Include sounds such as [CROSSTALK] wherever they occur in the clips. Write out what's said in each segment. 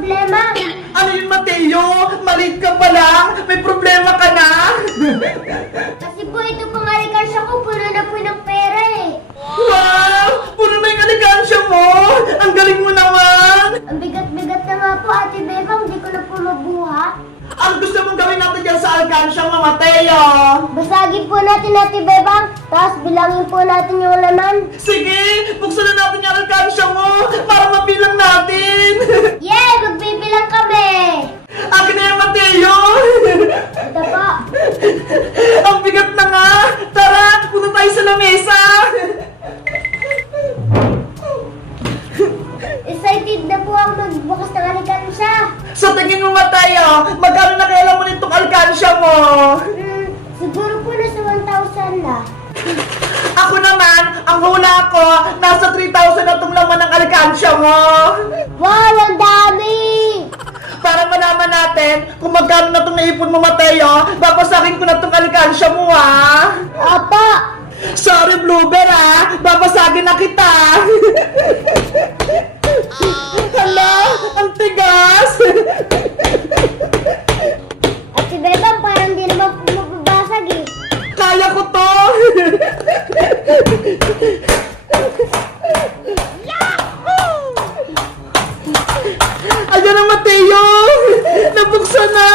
problema? Ano yun, Mateo? Malit ka pa lang? May problema ka na? Kasi po ito pang alikansya ko, puno na po ng pera eh. Wow! Puno na yung aligansya mo! Ang galing mo naman! Ang bigat-bigat na nga po, Ate Bebang, hindi ko na po mabuhat. Ang gusto mong gawin natin dyan sa alkansyang mga Mateo? Basagin po natin, Ate Bebang, tapos bilangin po natin yung laman. Sige! Buksan na natin yung alkansya mo para mabilang natin! [LAUGHS] Yay! Magbibilang kami! Akin na yung Mateo! Ito po. [LAUGHS] Ang bigat na nga! Tara! Punta tayo sa kung magkano na itong naipon mo, Mateo, babasakin ko na itong alkansya mo, ha? Apa! Sorry, Bluebear, ha? Babasagin na kita. Hala, ang tigas. Ate Bebang, parang di naman po mababasag eh. Kaya ko to. Ayan na, Mateo! Nabuksan na!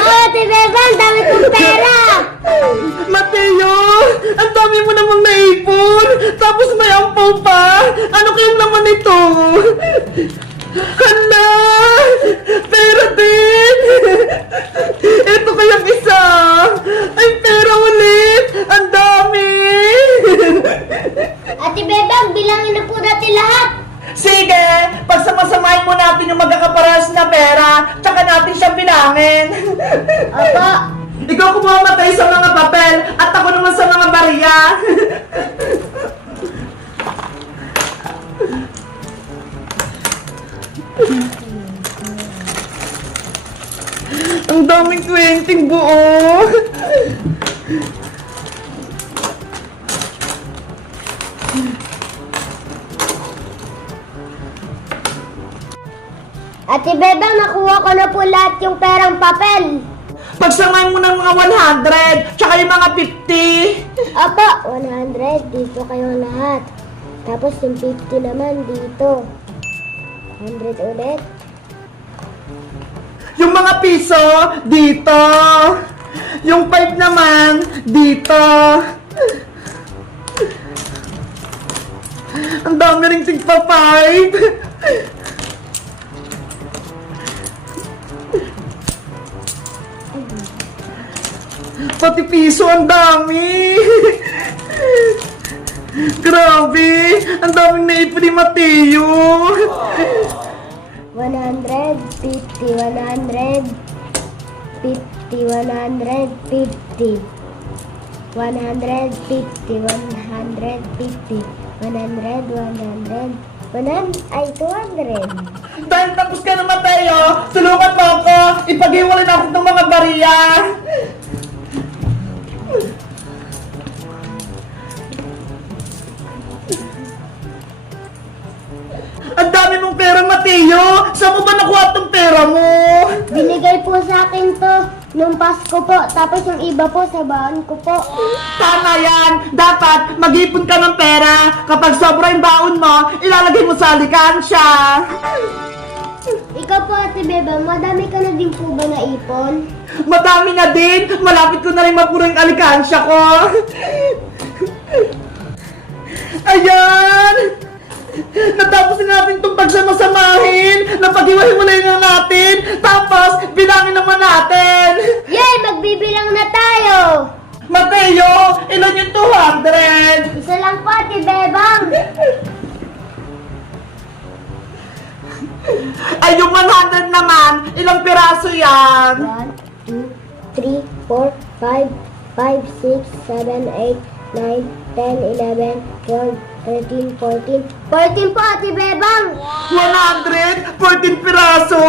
Ah, Ate Bebang, dami kong pera! Mateo! Ang dami mo namang naipon! Tapos may ampaw pa! Ano kayang naman ito? Hala! Pera din! Ito kayang isa! Ay, pera ulit! Ang dami! Ate Bebang, bilangin na po natin lahat! Sige! Pagsamasamahin mo natin yung magkakaparas na pera, tsaka bilangin. Apa! Ikaw kumamatay sa mga papel at ako naman sa mga bariya. Ang daming kwenting buo. Ate Bebang, nakuha ko na po lahat yung perang papel. Pagsamahin mo ng mga 100, tsaka yung mga 50. Apa, 100, dito kayo lahat. Tapos yung 50 naman dito. 100 ulit. Yung mga piso, dito. Yung 5 naman, dito. Ang dami rin tigpa 5. Pati piso, ang dami. Grabe, ang daming naipon ni Mateo. 100, 50, 100, 50, 150. 150, 150, 100, 100, 100, ay 200. Dahil tapos ka na Mateo, tulungan mo ako, ipag-iwalay natin ng mga bariya. Mateo! Saan mo ba nakuha tong pera mo? Binigay po sa akin to nung Pasko po, tapos yung iba po sa baon ko po. Tama yan! Dapat mag-ipon ka ng pera. Kapag sobra yung baon mo, ilalagay mo sa alikansya. Ikaw po, Ate Beba, madami ka na din po ba naipon? Madami na din! Malapit ko na rin mapuro yung alikansya ko! Ayan! Natapos na natin itong pagsamasamahin! Napag-iwahiwalay na natin! Tapos, bilangin naman natin! Yay! Magbibilang na tayo! Mateo, ilan yung 200? Isa lang po, Ate Bebang! Ay, yung 100 naman, ilang piraso yan? 1, 2, 3, 4, 5, 5, 6, 7, 8, 9, 10, 11, 12, 13, 14. 14 po, Ate Bebang! 100? 14 piraso?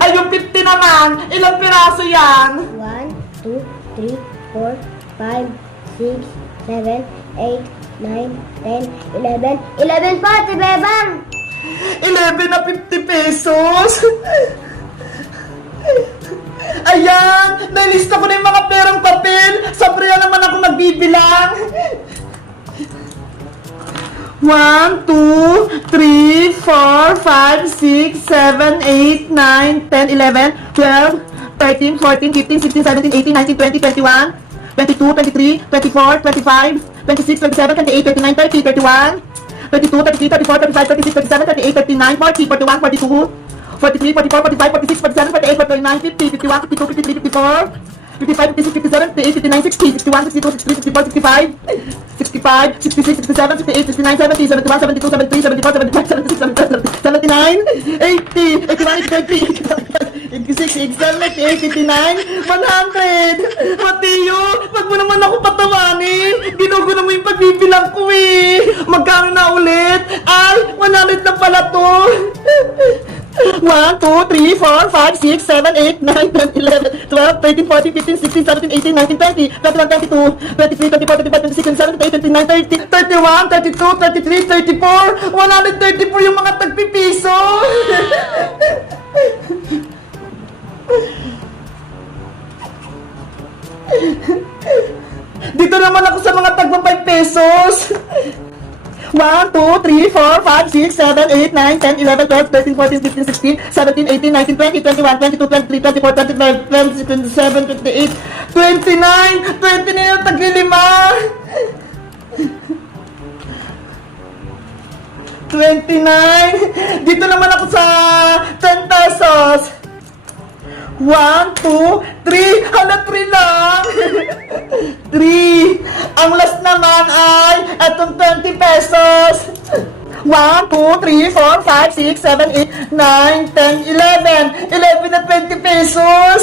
Ay, yung 50 naman, ilang piraso yan? 1, 2, 3, 4, 5, 6, 7, 9, 10, 11. 11 po, Ate Bebang! 11 na 50 pesos. Ayan! Nalista ko na yung mga perang papel. Sabre na naman ako nagbibilang. 1, 2, 3, 4, 5, 6, 7, 8, 9, 10, 11, 12, 13, 14, 15, 16, 17, 18, 19, 20, 21, 22, 23, 24, 25, 26, 27, 28, 29, 30, 31, 32, 33, 34, 35, 36, 37, 38, 39, 40, 41, 42, 43, 44, 45, 46, 47, 48, 49, 50, 51, 52, 53, 54, 55, 56, 57, 58, 59, 60, 61, 62, 63, 64, 65, 65, 66, 67, 68, 69, 70, 71, 72, 73, 74, 75, 76, 77, 79, 80, 81, 82, 86, 87, 88, 89, 100! Mateo, wag mo naman ako patawanin! Ginugulo mo yung pagbibilang ko eh! Magkano na ulit? Ay, 100 na pala to! 1, 2, 3, 4, 5, 6, 7, 8, 9, 10, 11, 12, 13, 14, 15, 16, 17, 18, 19, 20, 21, 22, 23, 24, 25, 26, 27, 28, 29, 30, 31, 32, 33, 34, 134 yung mga tagpipiso! Dito naman ako sa mga tagpa 5 pesos! 1, 2, 3, 4, 5, 6, 7, 8, 9, 10, 11, 12, 13, 14, 15, 16, 17, 18, 19, 20, 21, 22, 23, 24, 25, 26, 27, 28, 29! 20 na yung taglilima! 29! Dito naman ako sa 10 pesos! 1, 2, 3! Hala, 3 lang! 3! Ang last naman ay etong 20 pesos! 1, 2, 3, 4, 5, 6, 7, 8, 9, 10, 11! 11 na 20 pesos!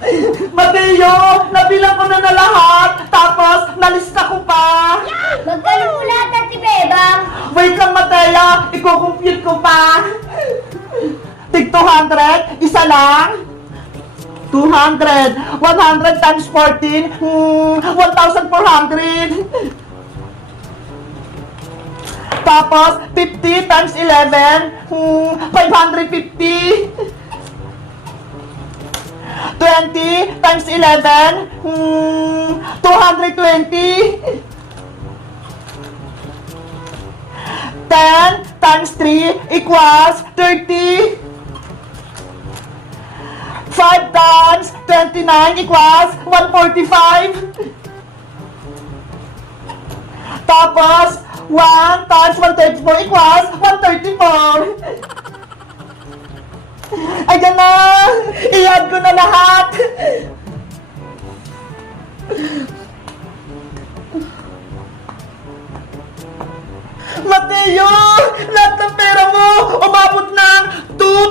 [LAUGHS] Mateo! Nabilang ko na na lahat! Tapos, nalista ko pa! Magkano po lahat, Ate Bebang? Wait lang, Mateo! Iko-compute ko pa! Tig 200, isa lang. 200. 100 times 14, hmm, 1,400. Tapos, 50 times 11, hmm, 550. 20 times 11, hmm, 220. 10 times 3 equals 30. 5 times 29 equals 145. Tapos, 1 times 134 equals 134. Ayan na! I-add ko na lahat! Mateo! Lahat ng pera mo umabot ng 2,679!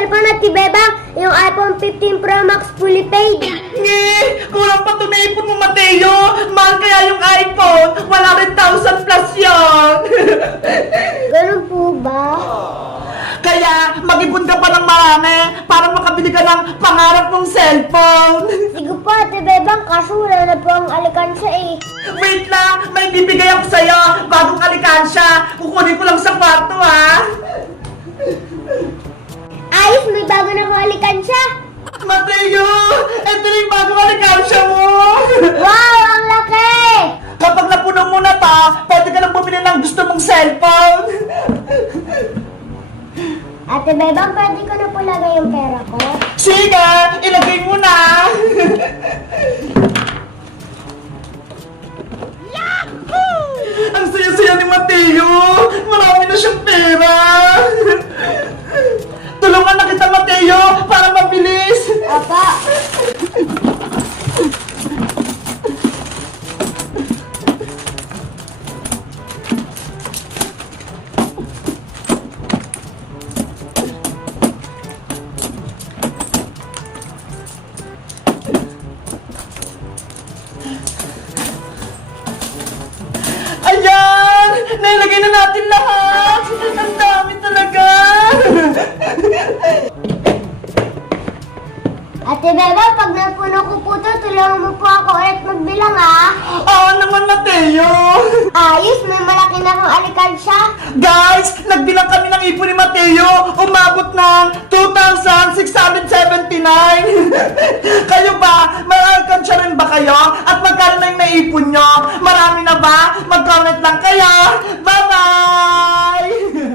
Cellphone at Bebang, yung iPhone 15 Pro Max fully paid. Nge! Kulang pa ito na ipon mo, Mateo! Mahal kaya yung iPhone! 100,000 plus yun! [LAUGHS] Ganun po ba? Kaya, mag-ipon ka pa ng marami para makabili ka ng pangarap mong cellphone. [LAUGHS] Sige po, Ate Bebang, kaso wala na po ang alikansya eh. Wait lang, may bibigay ako sa'yo. Bagong alikansya. Kukunin ko lang sa kwarto, ha? Ayos, may bago na alikansya. Mateo! Ito na yung bagong alikansya mo! Wow, ang laki! Kapag napuno mo na ta, pwede ka lang bumili ng gusto mong cellphone. Ate Bebang, pwede ko na po lagay yung pera ko? Sige, ilagay mo na. Ang saya-saya ni Mateo! Marami na siyang pera! Nailagay na natin lahat! Ang dami talaga! Ate Beba, pag napuno ko po ito, tulungan mo po ako ulit magbilang ah! ah oo naman, Mateo! Ay, alikansya. Guys, nagbilang kami ng ipon ni Mateo. Umabot ng [LAUGHS] 2,679. kayo ba? May alkansya rin ba kayo? At magkano na yung naipon nyo? Marami na ba? Mag-comment lang kayo. Bye-bye! [LAUGHS]